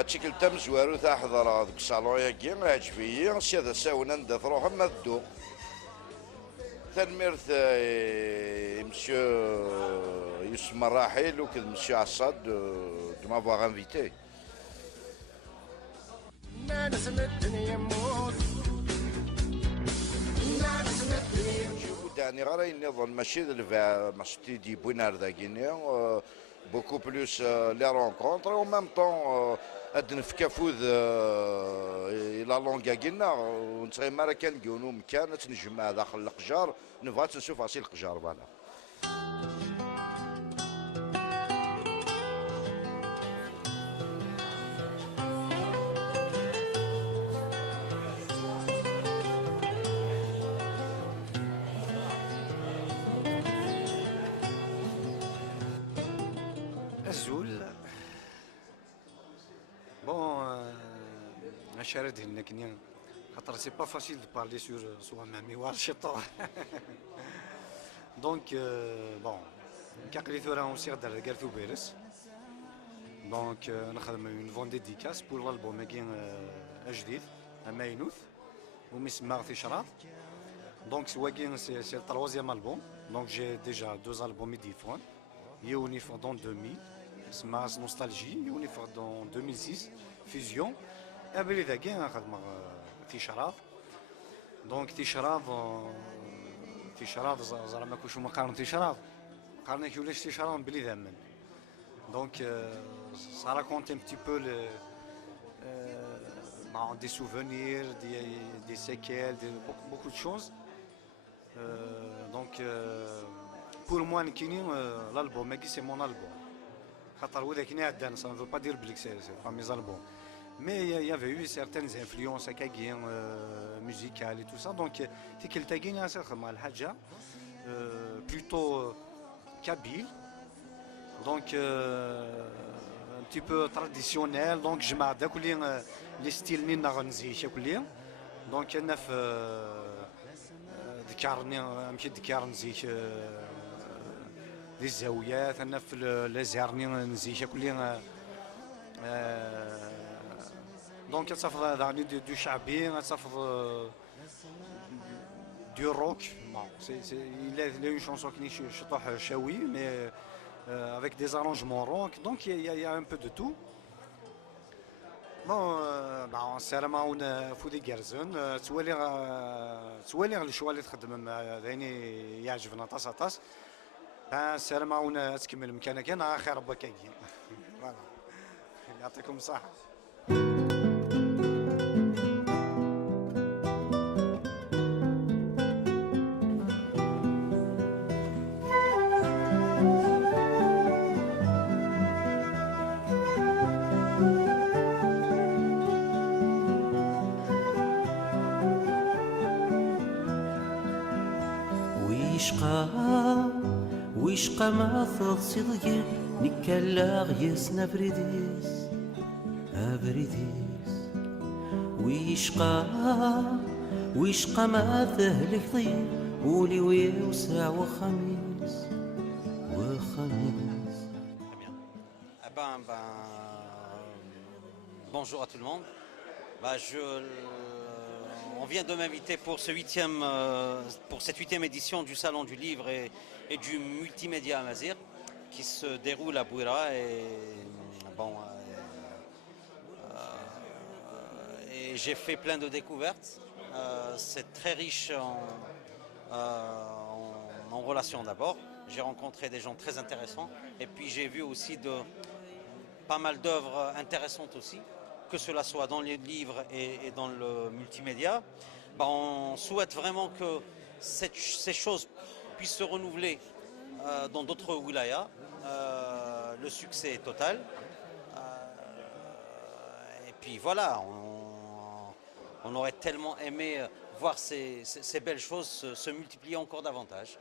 تشكل تم زوارو تاع حضر ذوك الصالون ياكي عجبية سي هذا ساونا ندا تروح ما تدو تنميرت مسيو يوسف مراحل وكذا مسيو عصاد دو مافوار انفيتي ناس الدنيا موت ناس الدنيا شوفوا داني غير نظن ماشي ماشي دي بوينار داكيني beaucoup plus les rencontres en même temps هاد نفكافوذ لا لونغا كينا ونتغي مرة كنلقاو مكان تنجمع داخل القجار نبغى تنشوف عصي القجار فوالا الزول بون شارد هنا كنيا خاطر سي با فاسيل دو بارلي سور سوا مع ميوار الشطو دونك بون كاقلي ثورا اونسي غدار كارثو بيرس دونك نخدم اون فون ديديكاس بور الالبوم كاين جديد ماينوث ومسمى في شراط دونك سواكين سي التروازيام البوم دونك جي ديجا دوز البوم ديفون يونيفور دون 2000 اسمها نوستالجي يونيفور دون 2006 فيزيون قبل ذاكي نخدم تيشراف دونك تيشراف زعما ما كنتش مقارن تيشراف قارنا كي ولاش تيشراف بلي ذمن دونك ça raconte un petit peu des souvenirs, des séquelles, beaucoup de choses. Donc pour moi l'album c'est mon album. خاطر هو ذاك عندنا ça ne veut pas dire que c'est pas mes albums. Mais il y avait eu certaines influences musicales et tout ça. Donc تيكل تاكين مع الحاجة plutôt kabyle. Donc un petit peu traditionnel. Donc جمع داك اللي لي ستيل ني نغنزي كليا. Donc انا في ذكرني ماشي ذكرني زيك دي الزاويات انا في لازارني نزيك كليا دونك تصافد داني دو شعبي تصافد دو روك سي il a une chanson qui شطح شاوي mais avec des arrangements rock donc il y a un peu de tout bon سيرما فودي جارزون توالي الشوا اللي تخدم مع ذاني يعجبنا طاس سيرما تكمل مكانك انا خير ربك كاين فوالا يعطيكم الصحه ويشقى ما تصدقين نكلا غيسنا بريديس أبريديس ويشقى ما تهلك طيب ولي ويوسع وخميس Bonjour à tout le monde. On vient de m'inviter pour cette huitième édition du Salon du Livre et du Multimédia Amazigh qui se déroule à Bouira et j'ai fait plein de découvertes. C'est très riche en relations d'abord. J'ai rencontré des gens très intéressants et puis j'ai vu aussi pas mal d'œuvres intéressantes aussi. Que cela soit dans les livres et dans le multimédia, on souhaite vraiment que ces choses puissent se renouveler dans d'autres wilayas. Le succès est total. Et puis voilà, on aurait tellement aimé voir ces belles choses se multiplier encore davantage.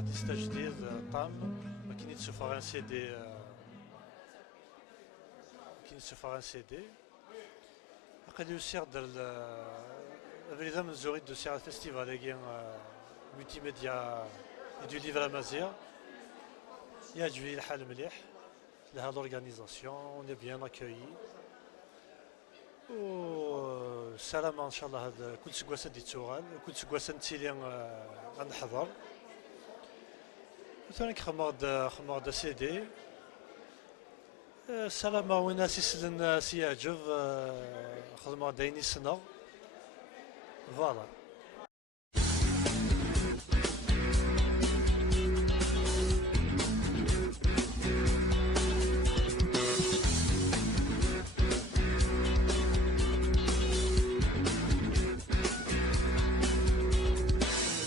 الارتيست جديد طام ما كاينش تشوفها غير سي دي قد يسير فريدة زوريد دو سير فيستيفال كي ملتي ميديا دو ليفر امازيغ يعجبني الحال مليح لهاد لورغانيزاسيون اون اي بيان اكويي و سلامة ان شاء الله. هاد كل سكواسة دي تسوغال كل سكواسة نتيلي غنحضر مثلا خمغ سي دي سلامة وين سيسلن سيعجب خدمة دايني سنة فوالا.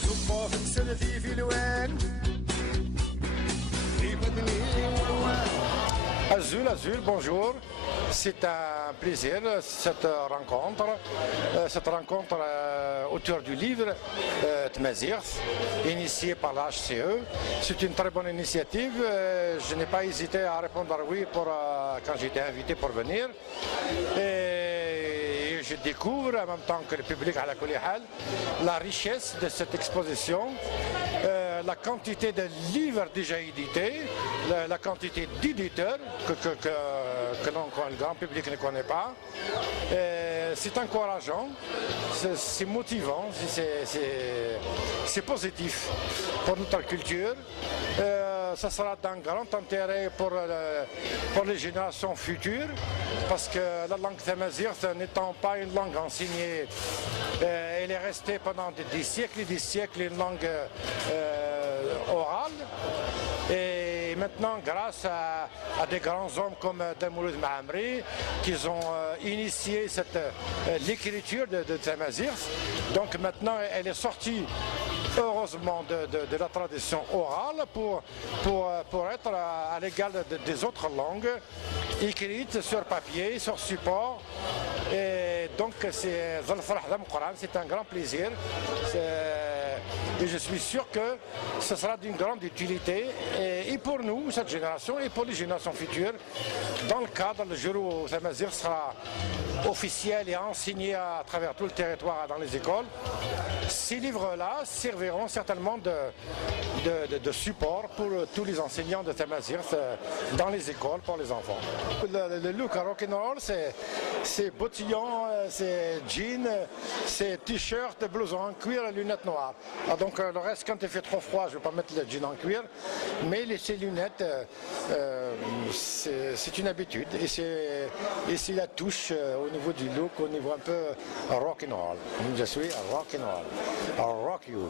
صبا في السلفي في الوان في بدني والوان. Azul, bonjour. C'est un plaisir cette rencontre autour du livre Tmazirt, initiée par la HCE. C'est une très bonne initiative. Je n'ai pas hésité à répondre oui quand j'ai été invité pour venir. Et je découvre en même temps que le public à la Kolihal la richesse de cette exposition. La quantité de livres déjà édités, la quantité d'éditeurs que le grand public ne connaît pas. C'est encourageant, c'est motivant, c'est positif pour notre culture. Ça sera d'un grand intérêt pour les générations futures, parce que la langue tamazight n'étant pas une langue enseignée, elle est restée pendant des siècles et des siècles une langue orale. Et maintenant, grâce à des grands hommes comme Damouloud Mahamri, qui ont initié l'écriture de Tamazirt, donc maintenant elle est sortie heureusement de la tradition orale pour être à l'égal des autres langues, écrites sur papier, sur support. Et donc c'est un grand plaisir. Et je suis sûr que ce sera d'une grande utilité et pour nous, cette génération, et pour les générations futures, dans le cadre du jour où Tamazirt sera officiel et enseigné à travers tout le territoire dans les écoles. Ces livres-là serviront certainement de support pour tous les enseignants de Tamazirt dans les écoles pour les enfants. Le look à rock'n'roll, c'est bottillon, c'est jean, c'est t-shirt, blouson en cuir et lunettes noires. Alors donc le reste, quand il fait trop froid, je ne vais pas mettre le jean en cuir, mais ces lunettes, c'est une habitude et c'est la touche au niveau du look, au niveau un peu rock'n'roll. Je suis rock'n'roll. I'll rock you.